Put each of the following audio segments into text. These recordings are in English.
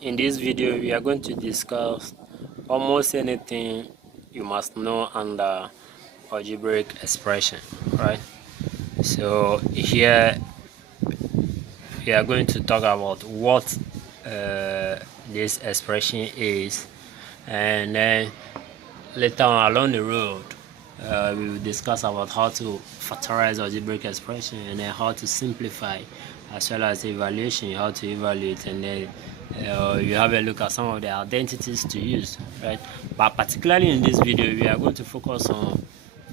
In this video, we are going to discuss almost anything you must know under algebraic expression, right? So here we are going to talk about what this expression is, and then later on along the road we will discuss about how to factorize algebraic expression, and then how to simplify, as well as evaluation, how to evaluate, and then you have a look at some of the identities to use, right? But particularly in this video, we are going to focus on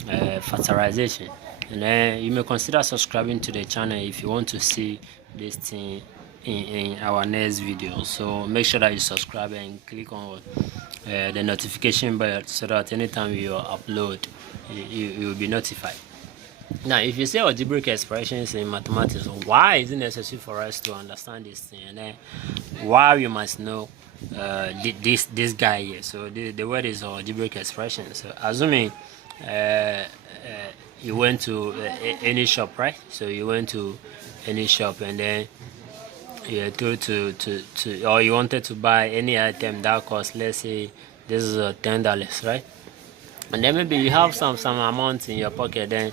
factorization, and then you may consider subscribing to the channel if you want to see this thing in our next video. So make sure that you subscribe and click on the notification bell so that anytime you upload, you will be notified. Now, if you say algebraic expressions in mathematics, why is it necessary for us to understand this thing, and then why we must know this guy here? So the word is algebraic expression. So assuming you went to any shop, right? So you went to any shop, and then you go to or you wanted to buy any item that costs, let's say this is $10, right? And then maybe you have some amount in your pocket, then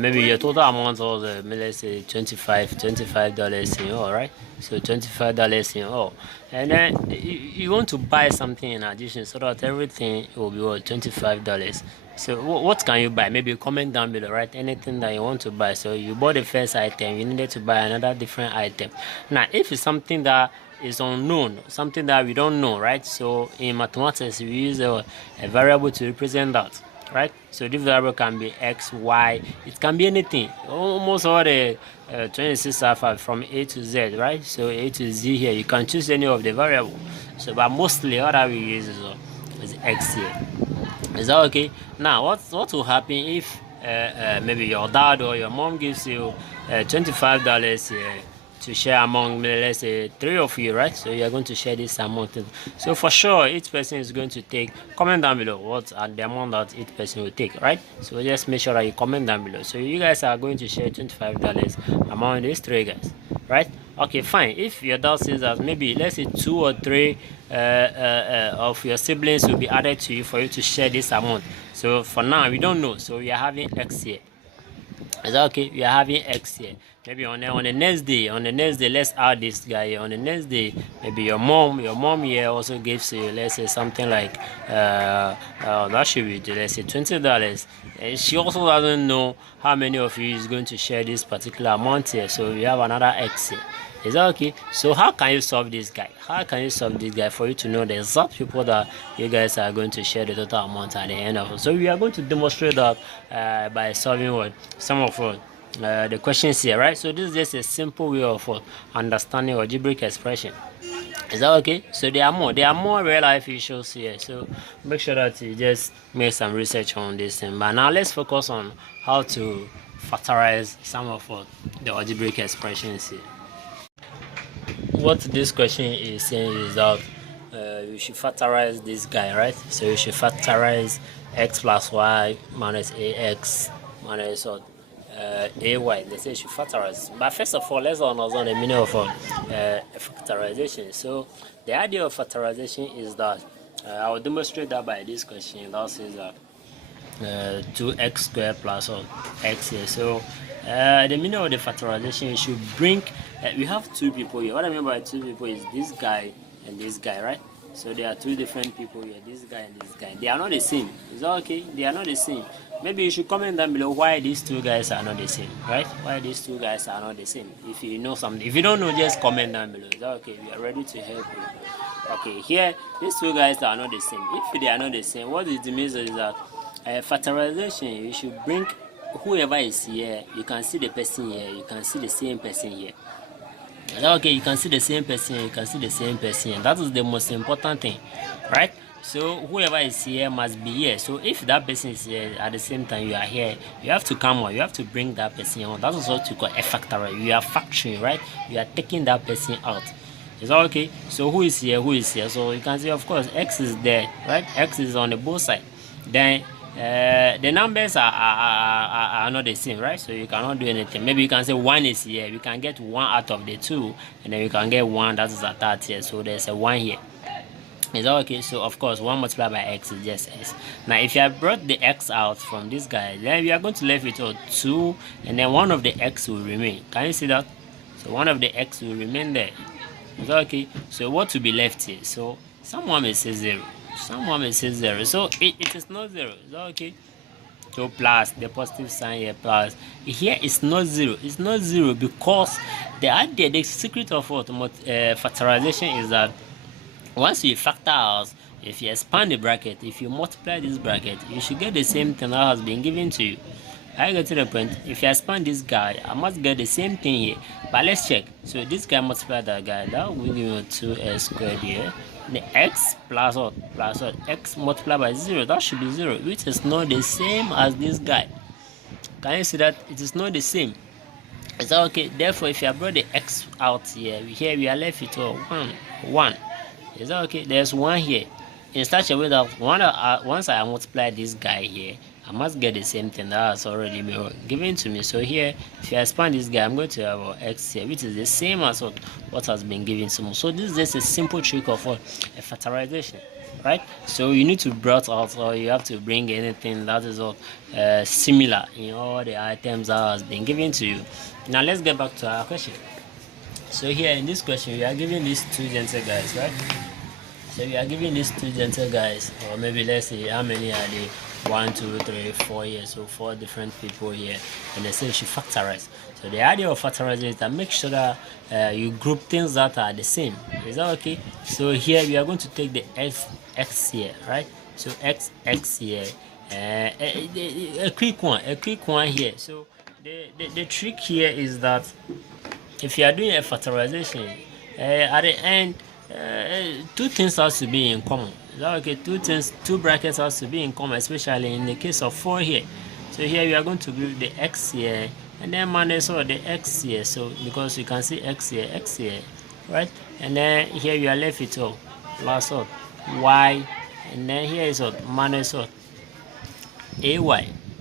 maybe your total amount was let's say $25 in all, right? So $25 in all, and then you want to buy something in addition, so that everything will be what, $25. So what can you buy? Maybe comment down below, right? Anything that you want to buy. So you bought the first item, you needed to buy another different item. Now if it's something that is unknown, something that we don't know, right? So in mathematics we use a variable to represent that, right? So this variable can be x, y, it can be anything. Almost all the 26 alpha from A to Z, right? So A to Z here, you can choose any of the variable. So but mostly all that we use is x here. Is that okay? Now what will happen if maybe your dad or your mom gives you $25 to share among, let's say, 3 of you, right? So you are going to share this amount. So for sure, each person is going to take, comment down below what are the amount that each person will take, right? So just make sure that you comment down below. So you guys are going to share $25 among these 3 guys, right? Okay, fine. If your dad says that maybe, let's say, 2 or 3 of your siblings will be added to you for you to share this amount. So for now, we don't know. So we are having x here. Is that okay? We are having x here. Maybe on the next day, let's add this guy here. On the next day, maybe your mom here also gives you, let's say, something like that should be, let's say, $20. And she also doesn't know how many of you is going to share this particular amount here. So we have another x here. Is that okay? So how can you solve this guy? How can you solve this guy for you to know the exact people that you guys are going to share the total amount at the end of it? So we are going to demonstrate that by solving some of the questions here, right? So this is just a simple way of understanding algebraic expression. Is that okay? So there are more real life issues here. So make sure that you just make some research on this thing. But now let's focus on how to factorize some of the algebraic expressions here. What this question is saying is that you should factorize this guy, right? So you should factorize x plus y minus ax minus ay. They say you should factorize. But first of all, let's understand the meaning of factorization. So the idea of factorization is that I will demonstrate that by this question. That says that 2x squared plus x here. So the meaning of the factorization, you should bring we have 2 people here. What I mean by 2 people is this guy and this guy, right? So there are 2 different people here, this guy and this guy. They are not the same. Is that okay? They are not the same. Maybe you should comment down below why these 2 guys are not the same, right? Why these 2 guys are not the same. If you know something, if you don't know, just comment down below. Is that okay? We are ready to help you. Okay, here these 2 guys are not the same. If they are not the same, what it means is that factorization, you should bring whoever is here. You can see the person here, you can see the same person here. Okay, you can see the same person, you can see the same person. That is the most important thing, right? So whoever is here must be here. So if that person is here at the same time you are here, you have to come on, you have to bring that person on. That is what you call a factorize. You are factoring, right? You are taking that person out. Is that okay? So who is here? Who is here? So you can see, of course, x is there, right? X is on the both sides. Then the numbers are not the same, right? So you cannot do anything. Maybe you can say 1 is here. We can get 1 out of the 2, and then we can get 1 that is attached here. So there's a 1 here. Is that okay? So of course 1 multiplied by x is just x. Now if you have brought the x out from this guy, then we are going to left with 2, and then 1 of the x will remain. Can you see that? So 1 of the x will remain there. Is that okay? So what will be left here? So someone may say 0. Someone may say 0. So it is not 0. Is that okay? So plus the positive sign here, plus here is not 0. It's not 0 because the secret of what factorization is that once you factor out, if you expand the bracket, if you multiply this bracket, you should get the same thing that has been given to you. I get to the point. If you expand this guy, I must get the same thing here. But let's check. So this guy multiply that guy, that will give me 2x squared here. The x plus what? Plus what? X multiplied by 0. That should be 0, which is not the same as this guy. Can you see that? It is not the same. Is that okay? Therefore, if you brought the x out here we are left with 1. Is that okay? There's 1 here. In such a way that once I multiply this guy here, I must get the same thing that has already been given to me. So here, if you expand this guy, I'm going to have x here, which is the same as what has been given to me. So this is just a simple trick of a factorization, right? So you need to brought out, or you have to bring anything that is similar in all the items that has been given to you. Now let's get back to our question. So here in this question, we are giving these 2 gentle guys, right? So we are giving these 2 gentle guys, or maybe let's say how many are they? 1, 2, 3, 4 here. So 4 different people here, and they say you should factorize. So the idea of factorizing is that make sure that you group things that are the same. Is that okay? So here we are going to take the x here, right? So x here, a quick one here. So the trick here is that if you are doing a factorization, at the end, 2 things has to be in common. Is that okay? 2 brackets has to be in common, especially in the case of 4 here. So here we are going to group the x here, and then minus the x here. So because you can see x here, right? And then here we are left with plus y, and then here is minus ay,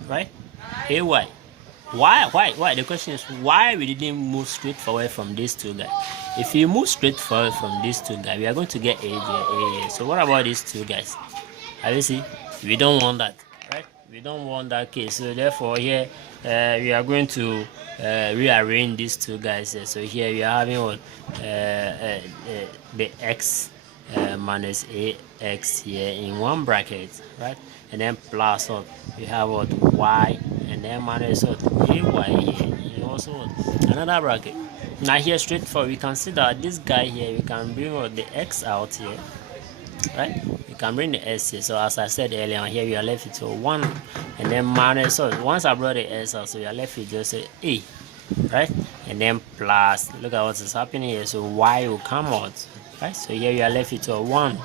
right? Ay. Why? The question is why we didn't move straight forward from these 2 guys. If you move straight forward from these 2 guys, we are going to get a here. So what about these 2 guys? Have you see? We don't want that, right? We don't want that case. So therefore here we are going to rearrange these 2 guys here. So here we are having the x minus ax here in 1 bracket, right? And then plus we have y, and then minus ay here. You also another bracket. Now here straightforward, we can see that this guy here, we can bring the x out here, right? We can bring the s here. So as I said earlier, here we are left with 1, and then minus once I brought the s out, so we are left with just a, right? And then plus, look at what is happening here. So y will come out, right? So here we are left with 1,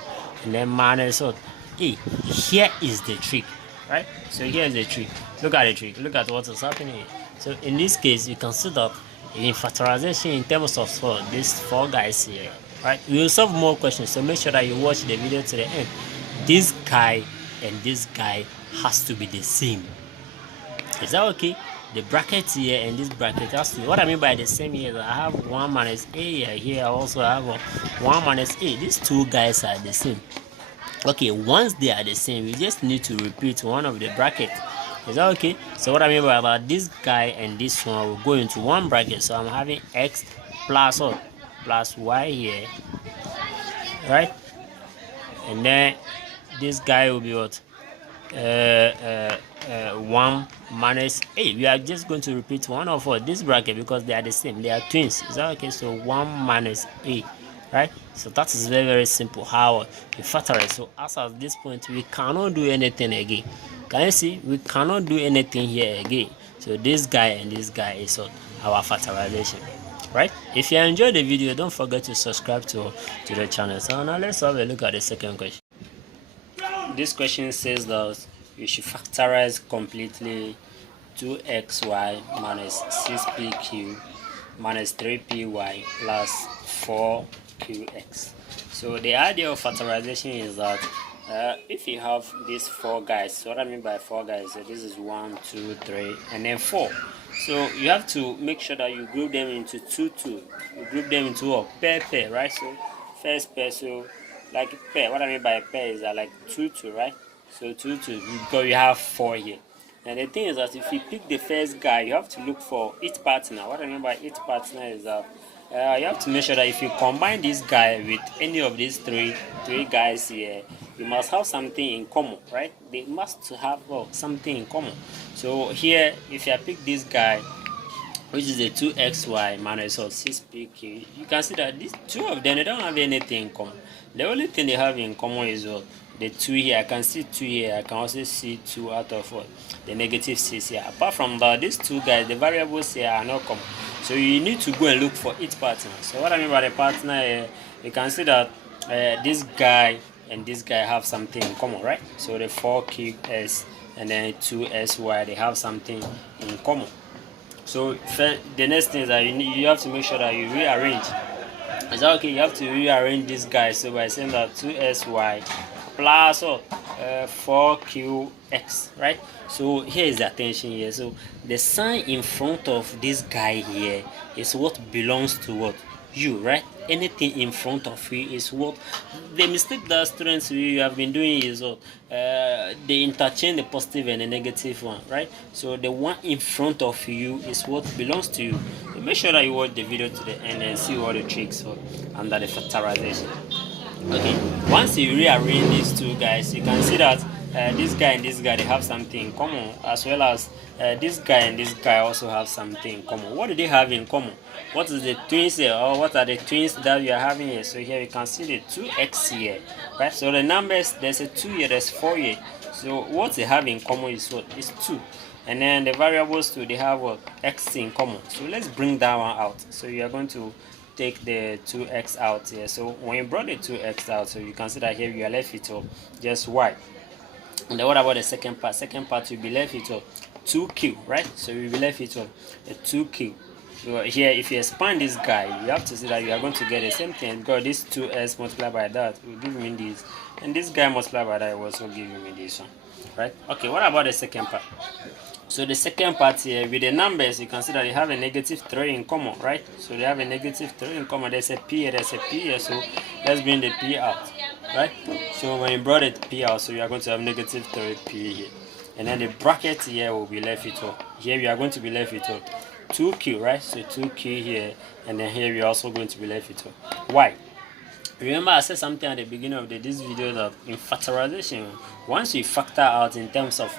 and then minus a. Here is the trick, right? So here is the trick. Look at the trick. Look at what is happening here. So in this case, you can see that in factorization in terms of these 4 guys here, right? We will solve more questions, so make sure that you watch the video to the end. This guy and this guy has to be the same. Is that okay? The bracket here and this bracket has to be. What I mean by the same here is I have 1 minus a here. I also have 1 minus a. These 2 guys are the same. Okay, once they are the same, we just need to repeat one of the brackets. Is that okay? So what I mean by that, this guy and this one will go into 1 bracket. So I'm having x plus plus y here, right? And then this guy will be what? 1 minus a. We are just going to repeat one of this bracket because they are the same. They are twins. Is that okay? So 1 minus a. Right, so that is very, very simple how you factorize. So as at this point, we cannot do anything again. Can you see? We cannot do anything here again. So this guy and this guy is our factorization, right? If you enjoyed the video, don't forget to subscribe to the channel. So now let's have a look at the second question. This question says that you should factorize completely 2xy minus 6pq minus 3py plus 4qx. So the idea of factorization is that if you have these 4 guys, so what I mean by 4 guys, so this is 1, 2, 3, and then 4. So you have to make sure that you group them into 2, 2. You group them into a pair, right? So first pair, so like a pair. What I mean by a pair is that like 2, 2, right? So 2, 2, because you have 4 here. And the thing is that if you pick the first guy, you have to look for each partner. What I mean by each partner is that you have to make sure that if you combine this guy with any of these three guys here, you must have something in common, right? They must have something in common. So here, if I pick this guy, which is a 2xy minus 6pq, you can see that these two of them, they don't have anything in common. The only thing they have in common is the 2 here. I can see 2 here. I can also see 2 out of the negative 6 here. Apart from that, these 2 guys, the variables here are not common. So you need to go and look for each partner. So what I mean by the partner here, you can see that this guy and this guy have something in common, right? So the 4qs and then 2sy, they have something in common. So the next thing is that you have to make sure that you rearrange. Is that okay? You have to rearrange this guy. So by saying that 2sy plus 4qx, right? So here is the attention here. So the sign in front of this guy here is what belongs to what? You, right? Anything in front of you is what. The mistake that students you have been doing is what they interchange the positive and the negative one, right? So the one in front of you is what belongs to you. So make sure that you watch the video to the end and see what the tricks are under the factorization. Okay, once you rearrange these 2 guys, you can see that this guy and this guy, they have something in common, as well as this guy and this guy also have something in common. What do they have in common? What is the twins here, or what are the twins that you are having here? So here you can see the 2x here, right? So the numbers, there's a 2 here, there's 4 here. So what they have in common is what? Is 2. And then the variables too, they have what? X in common. So let's bring that one out. So you are going to take the 2x out here. So when you brought the 2x out, so you can see that here you are left with just y. And then what about the second part? Second part will be left with 2q, right? So you'll be left with a 2q. So here, if you expand this guy, you have to see that you are going to get the same thing, because this 2s multiplied by that will give me this, and this guy multiplied by that will also give me this one, right? Okay, what about the second part? So the second part here, with the numbers, you can see that they have a negative 3 in common, right? So they have a negative 3 in common. There's a p here, there's a p here, so let's bring the p out, right? So when you brought the p out, so you are going to have negative 3p here. And then the bracket here will be left with here we are going to be left with 2q, right? So 2q here, and then here we are also going to be left with y. Remember, I said something at the beginning of this video that in factorization, once you factor out in terms of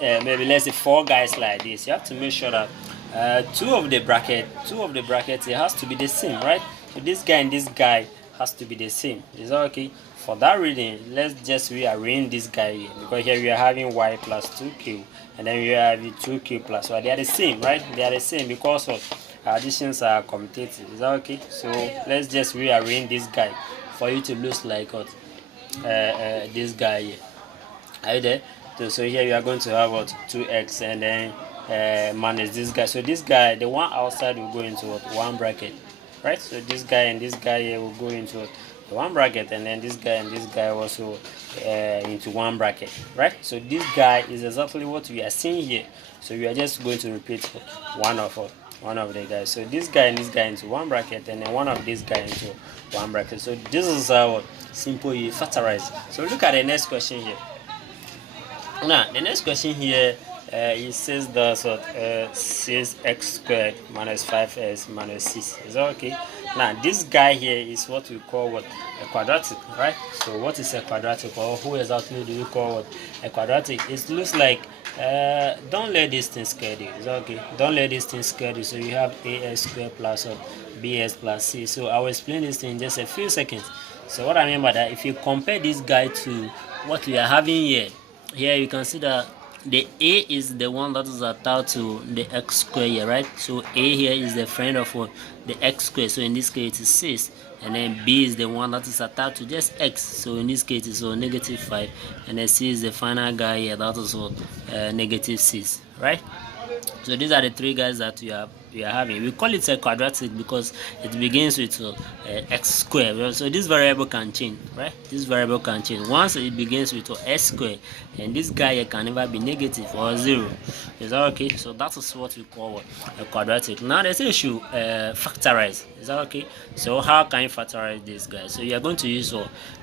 maybe let's say 4 guys like this, you have to make sure that two of the brackets, it has to be the same, right? So this guy and this guy has to be the same. Is that okay? For that reading, let's just rearrange this guy here, because here we are having y plus 2q, and then we are having 2q plus y. They are the same, right? They are the same because of additions are commutative. Is that okay? So let's just rearrange this guy for you to look like what this guy here. Are you there? So here you are going to have what 2x and then minus this guy. So this guy, the one outside will go into what 1 bracket, right? So this guy and this guy here will go into what, 1 bracket, and then this guy and this guy also into 1 bracket, right? So this guy is exactly what we are seeing here. So we are just going to repeat one of the guys. So this guy and this guy into 1 bracket, and then one of these guys into 1 bracket. So this is how simple you factorize. So look at the next question here. Now the next question here, it says that 6x squared minus 5s minus 6. Is that okay? Now this guy here is what we call what a quadratic, right? So what is a quadratic, or who exactly do you call what a quadratic? It looks like don't let this thing scare you. Is that okay? Don't let this thing scare you. So you have as squared plus bs plus c. So I will explain this thing in just a few seconds. So what I mean by that, if you compare this guy to what we are having here, you can see that the a is the one that is attached to the x squared here, right? So a here is the friend of what the x squared, so in this case it is 6, and then b is the one that is attached to just x, so in this case it's negative 5, and then c is the final guy here, that is what negative 6, right? So these are the 3 guys that you we are having. We call it a quadratic because it begins with x squared. So this variable can change, right? This variable can change. Once it begins with x squared, and this guy here can never be negative or 0. Is that okay? So that is what we call a quadratic. Now they say you should factorize. Is that okay? So how can you factorize this guy? So you are going to use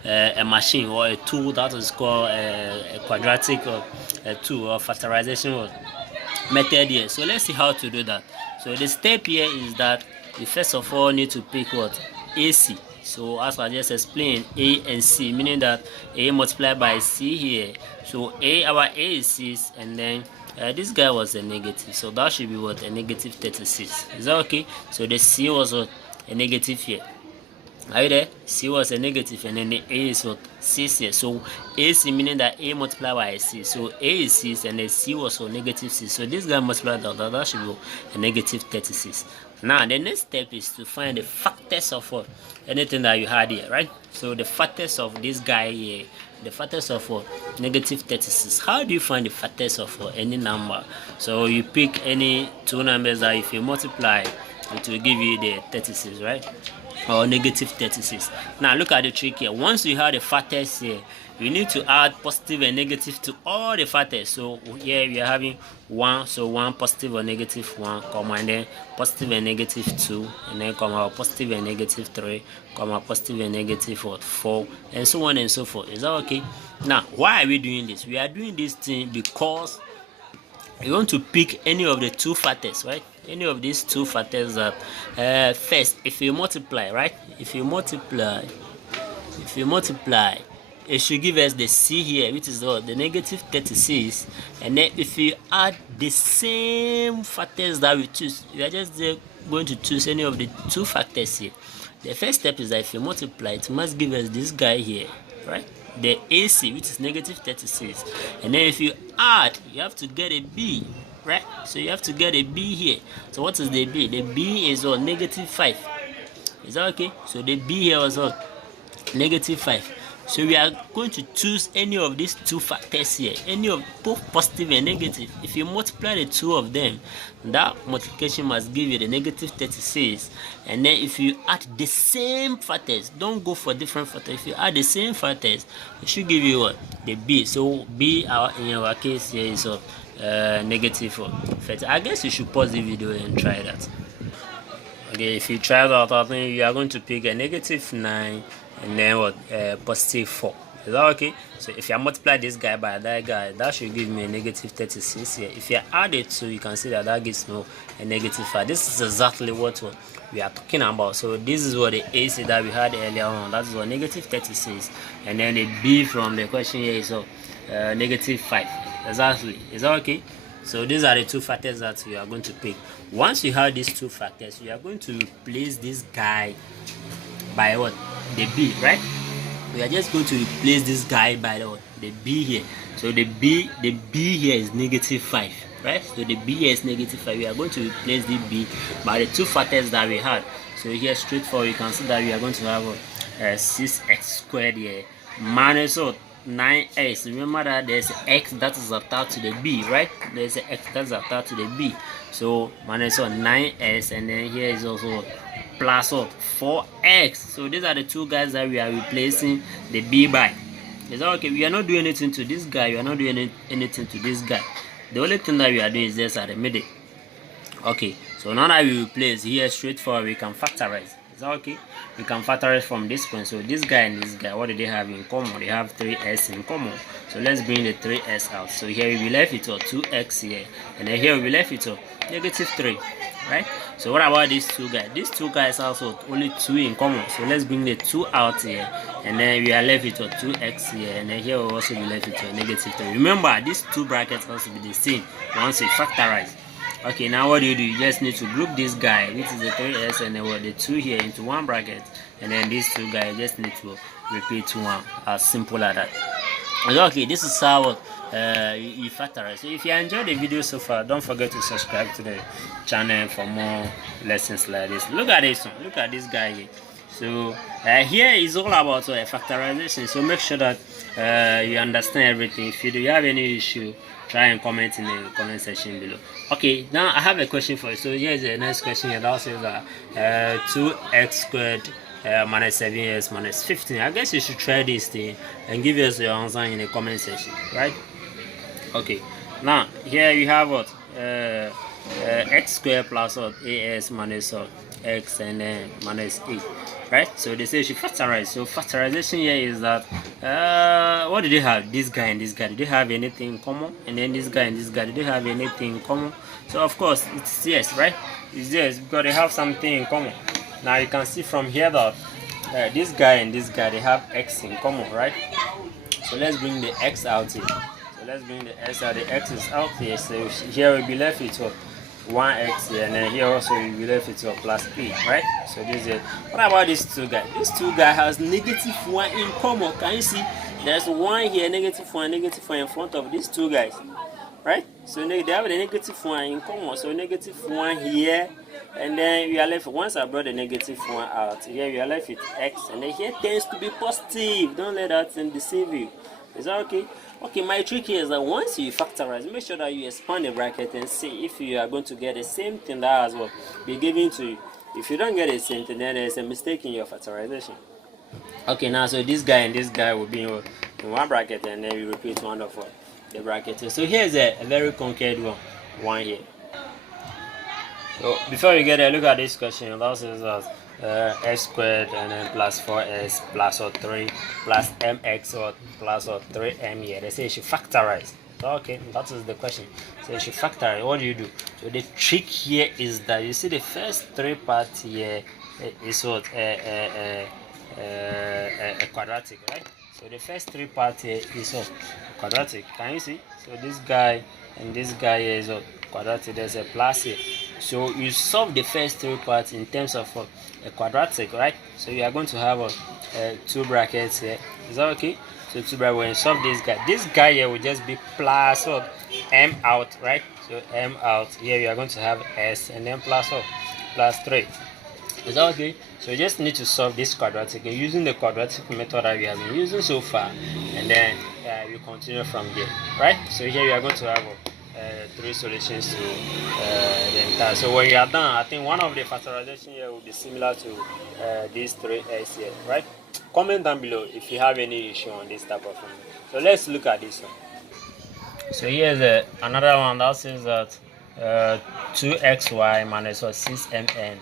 a machine or a tool that is called a quadratic or a tool or factorization method here. So let's see how to do that. So the step here is that you first of all need to pick what? AC. So as I just explained, A and C, meaning that A multiplied by C here. So our A is 6, and then this guy was a negative, so that should be what? A negative 36. Is that okay? So the C was what? A negative here. Are you there? C was a negative, and then the A is what? 6 here. So AC meaning that A multiplied by C. So A is 6, and the C was a negative 6. So this guy multiplied that should be a negative 36. Now the next step is to find the factors of what? Anything that you had here, right? So the factors of this guy here, the factors of what? Negative 36. How do you find the factors of any number? So you pick any two numbers that if you multiply, it will give you the 36, right? Or negative 36. Now look at the trick here. Once you have the factors here, you need to add positive and negative to all the factors. So here we are having 1, so 1 positive or negative 1, comma, and then positive and negative 2, and then comma positive and negative 3, comma positive and negative 4, and so on and so forth. Is that okay? Now why are we doing this? We are doing this thing because you want to pick any of the two factors, right? Any of these two factors that first, if you multiply, right? If you multiply, it should give us the C here, which is the negative 36, and then if you add the same factors that we choose, we are just going to choose any of the two factors here. The first step is that if you multiply, it must give us this guy here, right? The AC, which is negative 36, and then if you add, you have to get a B, right? So you have to get a B here. So what is the B? The B is negative 5. Is that okay? So the B here was negative 5. So we are going to choose any of these two factors here, any of both positive and negative. If you multiply the two of them, that multiplication must give you the negative 36. And then if you add the same factors, don't go for different factors. If you add the same factors, it should give you what? The B. So B in our case here is negative 30. I guess you should pause the video and try that. Okay, if you try that, I think you are going to pick a negative 9 and then what? Positive 4. Is that okay? So if you multiply this guy by that guy, that should give me a negative 36 here. If you add it, so you can see that that gives me a negative 5. This is exactly what we are talking about. So this is what the AC that we had earlier on. That is what negative 36, and then the B from the question here is negative 5. Exactly. Is that okay? So these are the two factors that we are going to pick. Once you have these two factors, we are going to replace this guy by what? The B, right? We are just going to replace this guy by the B here. So the B here is negative 5, right? So the B here is negative 5. We are going to replace the B by the two factors that we had. So here straightforward, you can see that we are going to have 6x squared here minus 9x. Remember that there's an x that is attached to the B, right? There's an x that is attached to the B. So minus 9x, and then here is also plus 4x. So these are the two guys that we are replacing the B by. Is that okay? We are not doing anything to this guy. We are not doing anything to this guy. The only thing that we are doing is just at the middle. Okay. So now that we replace here straightforward, we can factorize. Is that okay? We can factorize from this point. So this guy and this guy, what do they have in common? They have 3s in common. So let's bring the 3s out. So here we will be left with 2x here, and then here we will be left with negative 3, right? So what about these two guys? These two guys also only 2 in common. So let's bring the 2 out here, and then we are left with 2x here, and then here we'll also be left with negative 3. Remember, these two brackets has to be the same once we factorize. Okay, now what do? You just need to group this guy, which is the 3s, and then the 2 here into one bracket, and then these two guys just need to repeat 1. As simple as that. Okay, this is how you factorize. So if you enjoyed the video so far, don't forget to subscribe to the channel for more lessons like this. Look at this one. Look at this guy here. So here is all about factorization. So make sure that you understand everything. If you do have any issue, try and comment in the comment section below. Okay, now I have a question for you. So here is the next question here. That says 2x squared minus 7x minus 15. I guess you should try this thing and give us your answer in the comment section, right? Okay, now here you have what x squared plus what as minus what x and then minus 8, right? So they say you should factorize. So factorization here is that what do they have? This guy and this guy, do they have anything in common? And then this guy and this guy, do they have anything in common? So of course it's yes, right? It's yes, because they have something in common. Now you can see from here that this guy and this guy, they have x in common, right? So let's bring the x out here. So let's bring the x out. The x is out here. So here we'll be left with what? 1x here, and then here also we'll be left with what? Plus 8, right? So this is what about these two guys? These two guys has negative 1 in common. Can you see? There's 1 here, negative 1 in front of these two guys, right? So they have the negative 1 in common. So negative 1 here, and then we are left. Once I brought the negative 1 out, here we are left with x, and then here tends to be positive. Don't let that thing deceive you. Is that okay? Okay, my trick here is that once you factorize, make sure that you expand the bracket and see if you are going to get the same thing that has what be given to you. If you don't get the same thing, then there's a mistake in your factorization. Okay, now so this guy and this guy will be in one bracket, and then we repeat one of the brackets. So here's a very concrete one here. So before we get there, look at this question. That says x squared and then plus 4s plus or 3 plus mx or plus or 3m here. They say you should factorize. So, okay, that is the question. So you should factorize. What do you do? So the trick here is that you see the first 3 parts here is what a quadratic, right? So the first 3 parts here is what quadratic. Can you see? So this guy and this guy here is what quadratic. There's a plus here. So you solve the first 3 parts in terms of a quadratic, right? So you are going to have 2 brackets here. Is that okay? So 2 brackets. When you solve this guy here will just be plus what m out, right? So m out here we are going to have s and then plus what plus 3. Is that okay? So you just need to solve this quadratic using the quadratic method that we have been using so far, and then you continue from there, right? So here we are going to have 3 solutions to the entire. So when you are done, I think one of the factorization here will be similar to these 3 s here, right? Comment down below if you have any issue on this type of thing. So let's look at this one. So here's another one that says that 2xy minus 6mn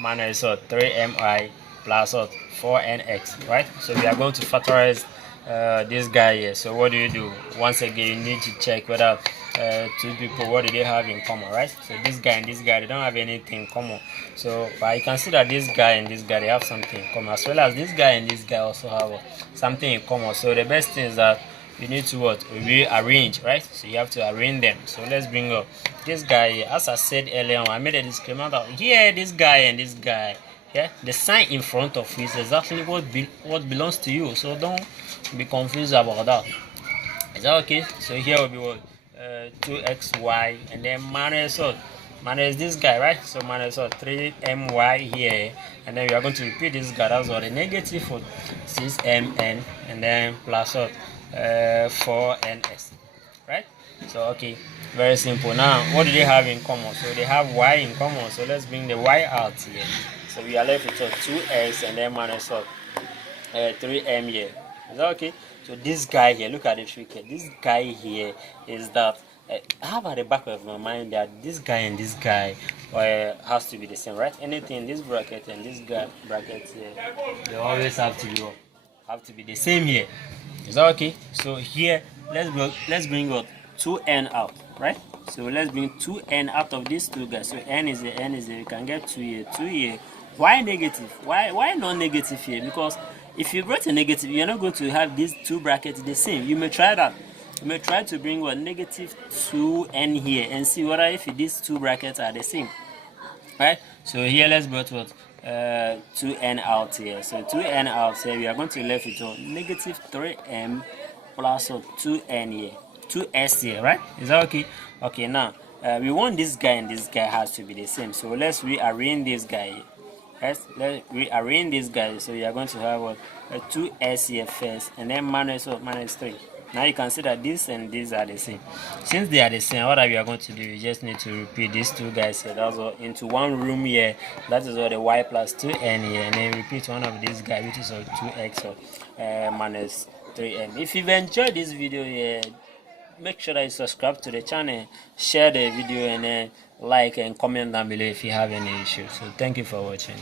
minus 3mi plus 4nx, right? So we are going to factorize this guy here. So what do? Once again, you need to check whether 2 people, what do they have in common, right? So this guy and this guy, they don't have anything in common. So but you can see that this guy and this guy, they have something in common, as well as this guy and this guy also have something in common. So the best thing is that you need to rearrange, right? So you have to arrange them. So let's bring up this guy here. As I said earlier on, I made a disclaimer that here this guy and this guy, yeah, the sign in front of you is exactly what belongs to you. So don't be confused about that. Is that okay? So here will be what 2xy and then minus this guy, right? So minus 3my here, and then we are going to repeat this guy. That's what the negative 6mn and then plus 4ns, right? So okay, very simple. Now what do they have in common? So they have y in common. So let's bring the y out here. So we are left with 2x and then minus 3m here. Is that okay? So this guy here, look at the trick here. This guy here is that I have at the back of my mind that this guy and this guy has to be the same, right? Anything in this bracket and this guy bracket here, they always have to be the same here. Is that okay? So here let's bring what 2n out, right? So let's bring 2n out of these two guys. So n is there, you can get 2 here. Why negative? Why not negative here? Because if you brought a negative, you're not going to have these 2 brackets the same. You may try that. You may try to bring what negative 2n here and see whether if these 2 brackets are the same, right? So here let's bring what 2n out here. So 2n out here, we are going to left with negative 3m plus 2n here, 2s here, right? Is that okay? Okay, now we want this guy and this guy has to be the same. So let's rearrange this guy here. Let's rearrange this guy. So you are going to have a 2s here first, and then minus 3. Now you can see that this and these are the same. Since they are the same, what we are going to do, you just need to repeat these two guys here. That's all into one room here. That is all the y plus 2n here, and then repeat one of these guys, which is a 2x or minus 3n. If you've enjoyed this video here, make sure that you subscribe to the channel, share the video, and like and comment down below if you have any issues. So thank you for watching.